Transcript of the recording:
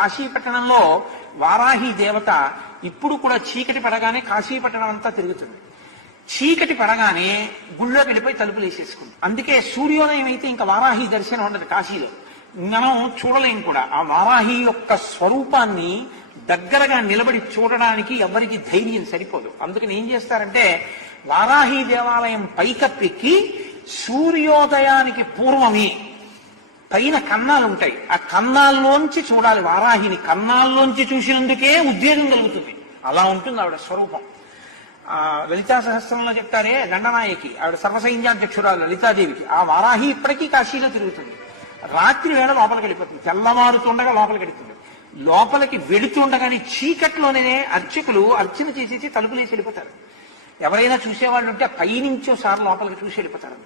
కాశీపట్టణంలో వారాహి దేవత ఇప్పుడు కూడా చీకటి పడగానే కాశీపట్టణం అంతా తిరుగుతుంది. చీకటి పడగానే గుళ్ళోకి వెళ్ళిపోయి తలుపులు వేసేసుకుంది. అందుకే సూర్యోదయం అయితే ఇంకా వారాహి దర్శనం ఉండదు కాశీలో, మనం చూడలేం కూడా. ఆ వారాహి యొక్క స్వరూపాన్ని దగ్గరగా నిలబడి చూడడానికి ఎవరికి ధైర్యం సరిపోదు. అందుకని ఏం చేస్తారంటే వారాహి దేవాలయం పైకప్పెక్కి సూర్యోదయానికి పూర్వమే పైన కన్నాలు ఉంటాయి, ఆ కన్నాల్లోంచి చూడాలి వారాహిని. కన్నాల్లోంచి చూసినందుకే ఉద్వేగం కలుగుతుంది. అలా ఉంటుంది ఆవిడ స్వరూపం. లలితా సహస్రంలో చెప్తారే దండనాయకి, ఆవిడ సర్వసైన్యాధ్యక్షురాలు లలితాదేవికి. ఆ వారాహి ఇప్పటికీ కాశీలో తిరుగుతుంది. రాత్రి వేళ లోపలికి వెళ్ళిపోతుంది, తెల్లవారుతుండగా లోపలికి వెళుతుంది. లోపలికి వెళుతుండగానే చీకట్లోనే అర్చకులు అర్చన చేసేసి తలుపులేసి వెళ్ళిపోతారు. ఎవరైనా చూసేవాళ్ళు ఉంటే పైనుంచోసారి లోపలికి చూసి వెళ్ళిపోతారు.